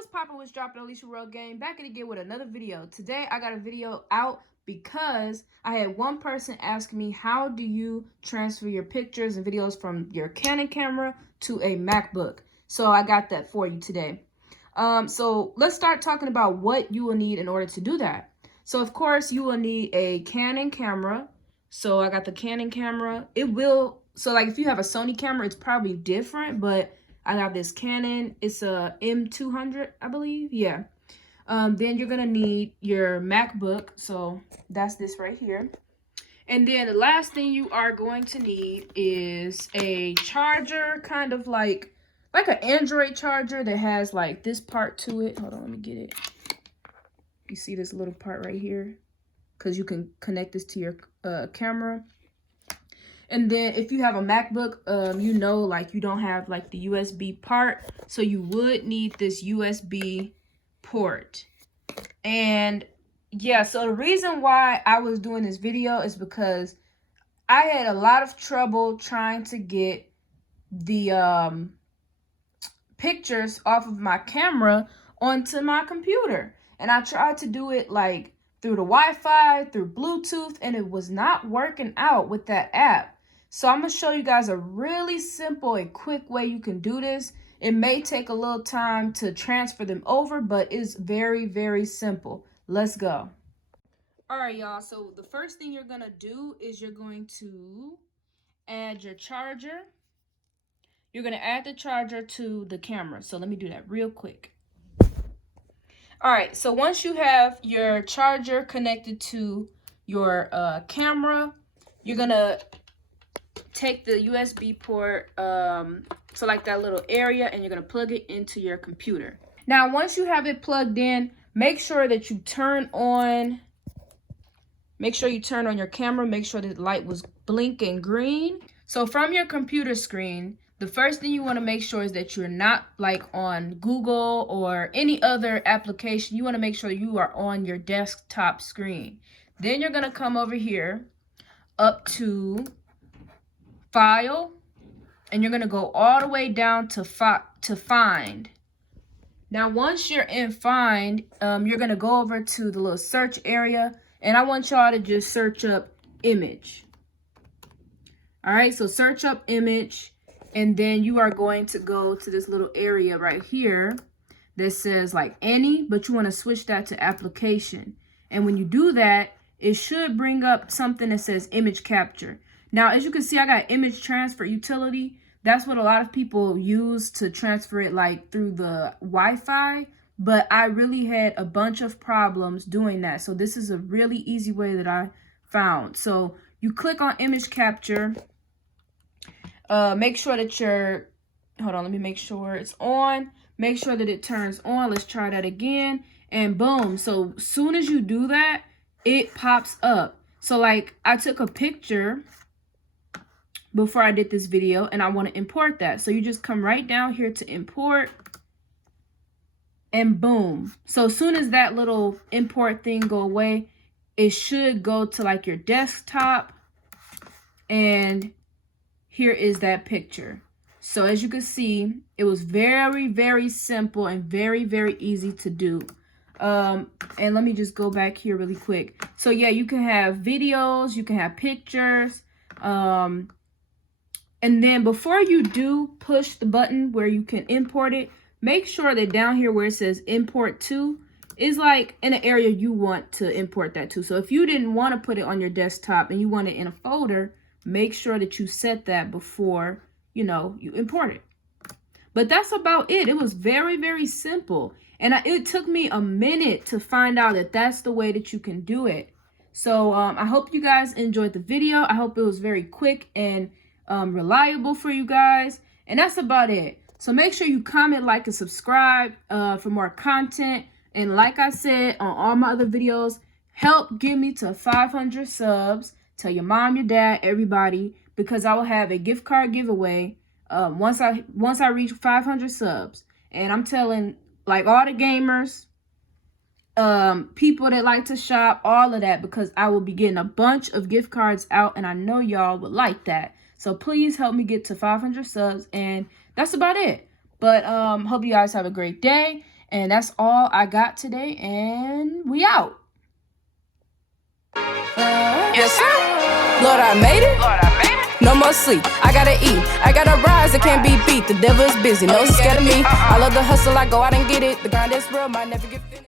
what's poppin' with Droppin Alicia World Game, back at it again with another video. Today I got a video out because I had one person ask me, how do you transfer your pictures and videos from your Canon camera to a MacBook? So I got that for you today. So let's start talking about what you will need in order to do that. So of course you will need a Canon camera. So I got the Canon camera. So like if you have a Sony camera, it's probably different, but I got this Canon. It's a M200, I believe. Yeah. Then you're going to need your MacBook. So that's this right here. And then the last thing you are going to need is a charger, kind of like an Android charger that has like this part to it. Hold on, let me get it. You see this little part right here? Because you can connect this to your camera. And then if you have a MacBook, you know, like you don't have like the USB part. So you would need this USB port. And yeah, so the reason why I was doing this video is because I had a lot of trouble trying to get the pictures off of my camera onto my computer. And I tried to do it like through the Wi-Fi, through Bluetooth, and it was not working out with that app. So I'm going to show you guys a really simple and quick way you can do this. It may take a little time to transfer them over, but it's very, very simple. Let's go. All right, y'all. So the first thing you're going to do is you're going to add your charger. You're going to add the charger to the camera. So let me do that real quick. All right. So once you have your charger connected to your camera, you're going to take the USB port, so like that little area, and you're going to plug it into your computer. Now, once you have it plugged in, make sure that you turn on your camera. Make sure that the light was blinking green. So from your computer screen, the first thing you want to make sure is that you're not like on Google or any other application. You want to make sure you are on your desktop screen. Then you're going to come over here up to File, and you're going to go all the way down to Find. Now, once you're in Find, you're going to go over to the little search area, and I want y'all to just search up image. All right, so search up image, and then you are going to go to this little area right here that says like any, but you want to switch that to application. And when you do that, it should bring up something that says image capture. Now, as you can see, I got image transfer utility. That's what a lot of people use to transfer it like through the Wi-Fi. But I really had a bunch of problems doing that. So this is a really easy way that I found. So you click on image capture. Make sure that hold on, let me make sure it's on. Make sure that it turns on. Let's try that again. And boom. So as soon as you do that, it pops up. So like I took a picture before I did this video, and I want to import that. So you just come right down here to import, and boom. So as soon as that little import thing go away, it should go to like your desktop, and here is that picture. So as you can see, it was very, very simple and very, very easy to do. And let me just go back here really quick. So yeah, you can have videos, you can have pictures, and then before you do push the button where you can import it, make sure that down here where it says import to is like in an area you want to import that to. So if you didn't want to put it on your desktop and you want it in a folder, make sure that you set that before, you import it. But that's about it. It was very, very simple. And it took me a minute to find out that that's the way that you can do it. So I hope you guys enjoyed the video. I hope it was very quick and reliable for you guys, and that's about it. So make sure you comment, like, and subscribe for more content. And like I said on all my other videos, help get me to 500 subs. Tell your mom, your dad, everybody, because I will have a gift card giveaway once I reach 500 subs. And I'm telling like all the gamers, people that like to shop, all of that, because I will be getting a bunch of gift cards out, and I know y'all would like that. So please help me get to 500 subs, and that's about it. But hope you guys have a great day, And that's all I got today, and we out. Yes, sir. Lord, I made it. No more sleep. I gotta eat. I gotta rise. It can't be beat. The devil is busy. No, he's scared of me. I love the hustle. I go out and get it. The grind is real. Might never get finished.